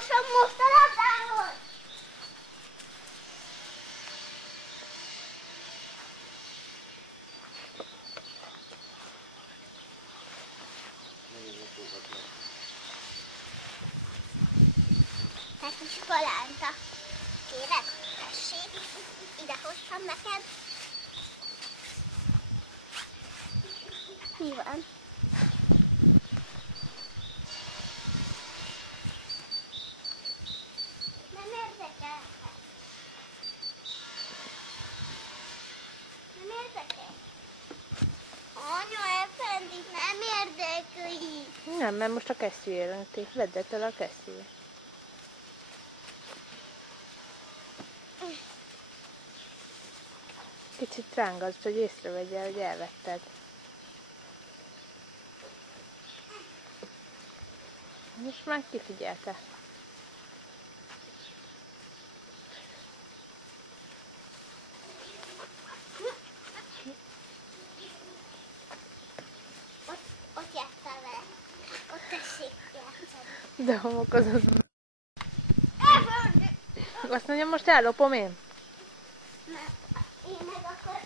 gyorsan most a labdához! Te kis palánta, kérlek, tessék, ide hoztam neked. Mi van? Nem érdekel. Nem érdekel. Anya, elfendi, nem érdekli. Nem, mert most a kesztyűjére önti. Vedd el a kesztyűjét. Kicsit rángass, hogy észrevegyél, hogy elvetted. Most már kifigyelte. Ott játszál vele. Ott tessék játszani. De homokozod. Azt mondja, most ellopom én. Én meg akkor